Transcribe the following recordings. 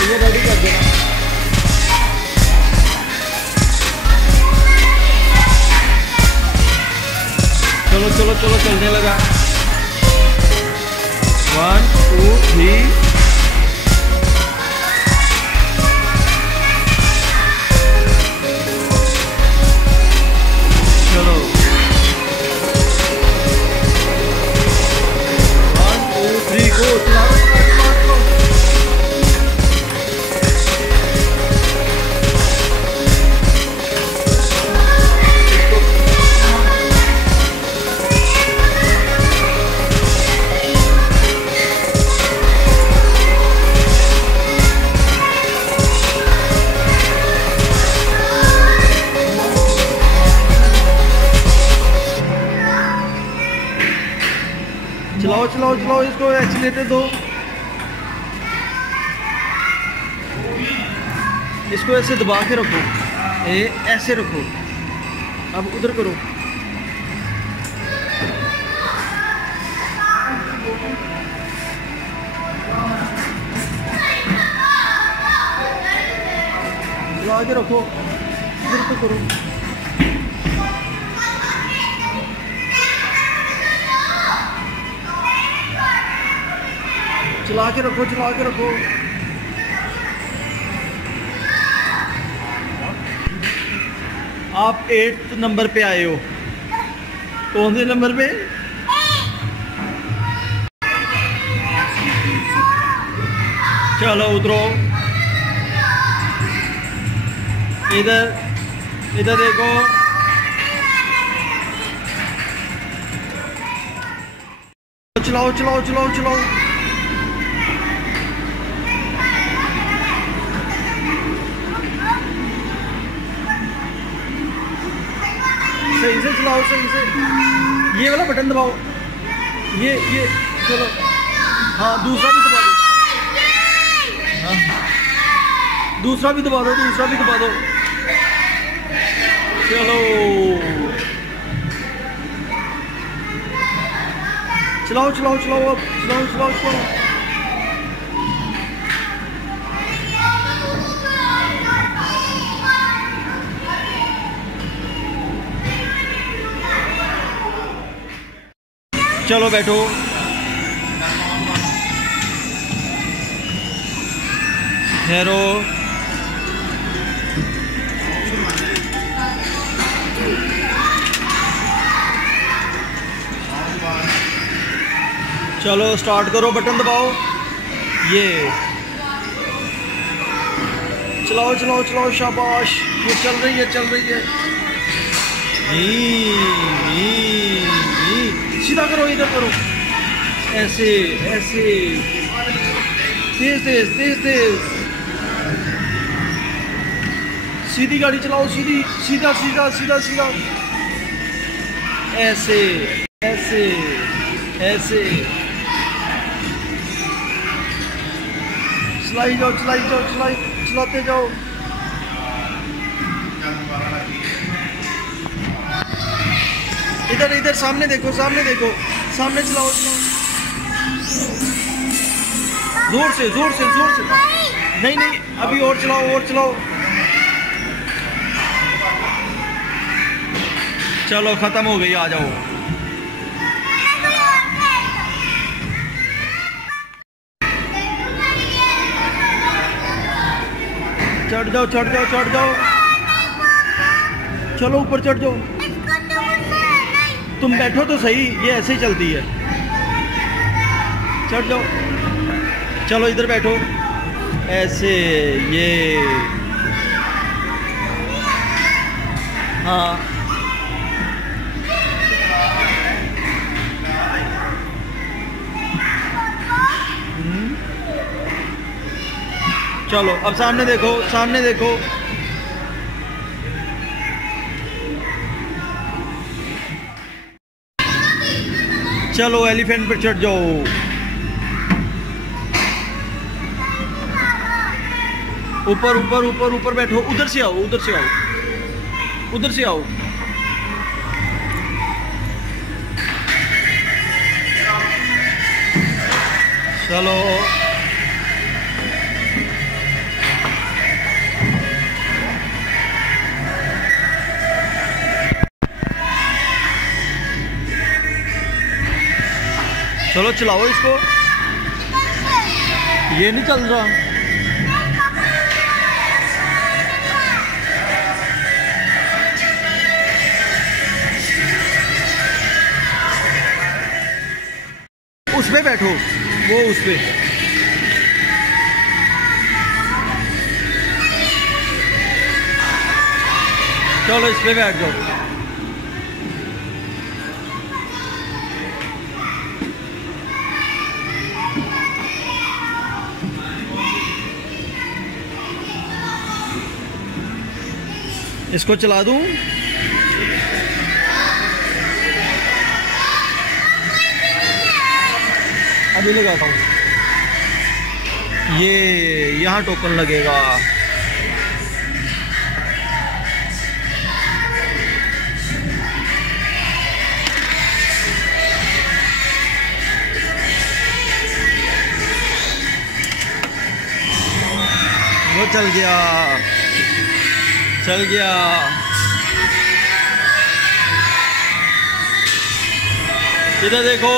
ये रेडी कर देना। चलो चलो चलो चलने लगा। 1 2 3। चलो 1 2 3 गो। चलाओ चलाओ चलाओ, इसको एक्सीलेटर दो, इसको ऐसे दबा के रखो, ऐसे रखो। अब उधर करो। चला के रखो, इधर तो करो। चला के रखो, चला के रखो। आप 8th नंबर पे आए हो। कौन से नंबर पे? चलो उतरो। इधर इधर देखो। चलाओ चलाओ चलाओ चलाओ। सही से चलाओ, सही से। ये वाला बटन दबाओ। ये चलो। हाँ दूसरा भी दबा दो। हाँ दूसरा भी दबा दो, दूसरा भी दबा दो। चलो चलाओ चलाओ चलाओ, अब चलाओ चलाओ चलाओ। चलो बैठो। ठहरो। चलो स्टार्ट करो, बटन दबाओ। ये चलाओ चलाओ चलाओ, शाबाश। ये चल रही है, चल रही है। सीधा करो, इधर करो, ऐसे ऐसे, तेज तेज तेज तेज। सीधी गाड़ी चलाओ, सीधी, सीधा सीधा सीधा सीधा, ऐसे ऐसे ऐसे। चलाई जाओ चलाई जाओ, चलाते जाओ। इधर इधर सामने देखो, सामने देखो, सामने चलाओ चलाओ। जोर से जोर से जोर से। नहीं नहीं, अभी और चलाओ, और चलाओ। चलो खत्म हो गई, आ जाओ। चढ़ जाओ चढ़ जाओ चढ़ जाओ। चलो ऊपर चढ़ जाओ। तुम बैठो तो सही, ये ऐसे ही चलती है। चढ़ जाओ। चलो इधर बैठो, ऐसे। ये हाँ चलो अब सामने देखो, सामने देखो। चलो एलिफेंट पर चढ़ जाओ। ऊपर ऊपर ऊपर ऊपर बैठो। उधर से आओ, उधर से आओ, उधर से आओ। चलो चलो चलाओ इसको। ये नहीं चल रहा। उस पे बैठो, वो उस पे। चलो इस पे बैठ जाओ। इसको चला दूं? अभी लगाता हूँ। ये यहाँ टोकन लगेगा। वो चल गया, चल गया। इधर देखो,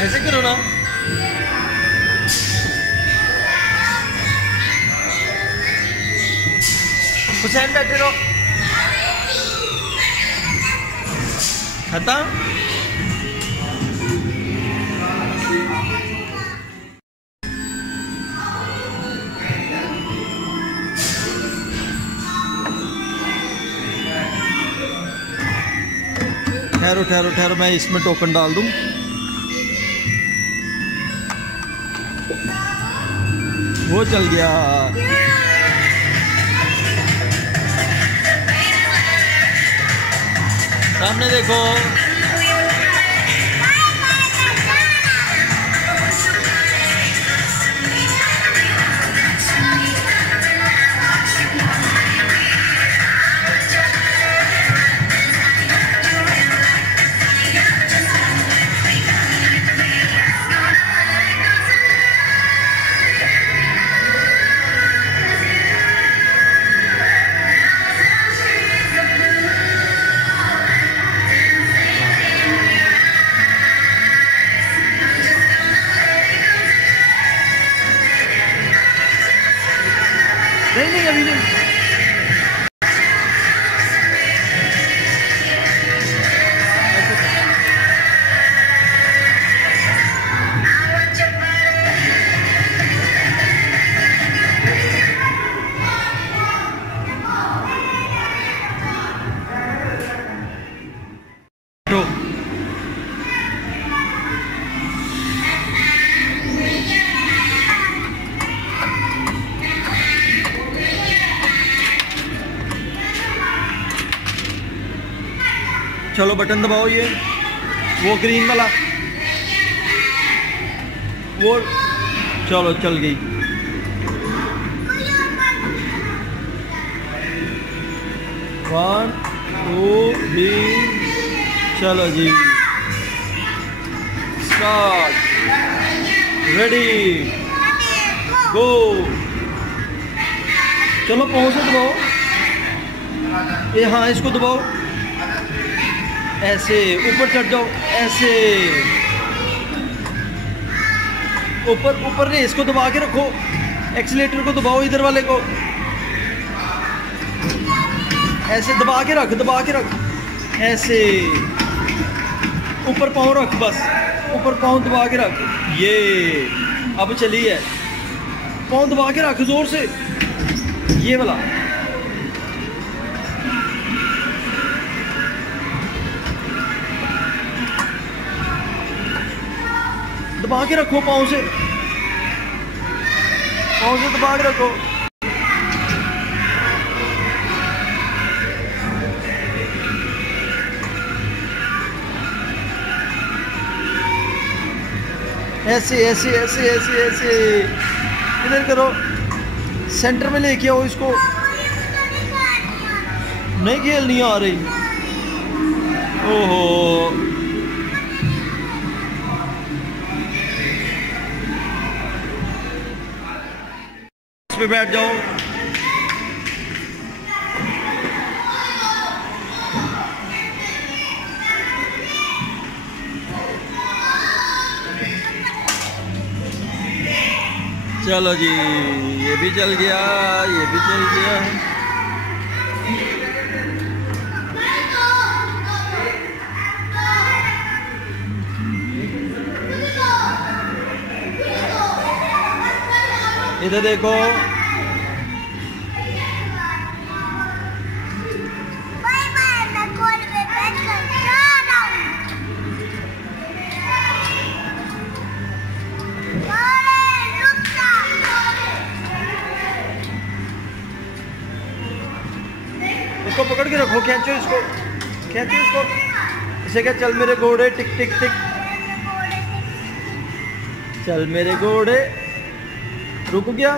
ऐसे करो ना। हुसैन बैठे रहो। खत्म। ठहरो ठहरो ठहरो, मैं इसमें टोकन डाल दूं। वो चल गया। सामने देखो। नहीं नहीं अभी नहीं। चलो बटन दबाओ, ये वो ग्रीन वाला, वो चलो चल गई। वन टू थ्री, चलो जी, स्टार्ट, रेडी, गो। चलो पाँव से दबाओ, ये हाँ इसको दबाओ, ऐसे ऊपर चढ़ जाओ, ऐसे ऊपर ऊपर नहीं, इसको दबा के रखो, एक्सीलेटर को दबाओ, इधर वाले को ऐसे दबा के रख, ऐसे ऊपर पाँव रख, बस ऊपर पाँव दबा के रख। ये अब चली है, पाँव दबा के रख जोर से, ये वाला दबा के रखो पाँव से, पाँव से दबा के रखो। ऐसे ऐसे ऐसे ऐसे ऐसे इधर करो, सेंटर में लेके आओ इसको। नहीं खेलनी आ रही। ओहो, इस पे बैठ जाओ। चलो जी, ये भी चल गया, ये भी चल गया। इधर देखो, इसको पकड़ के रखो, खींचो इसको, खींचो इसको। इसे क्या, चल मेरे घोड़े टिक टिक टिक, चल मेरे घोड़े। रुक गया।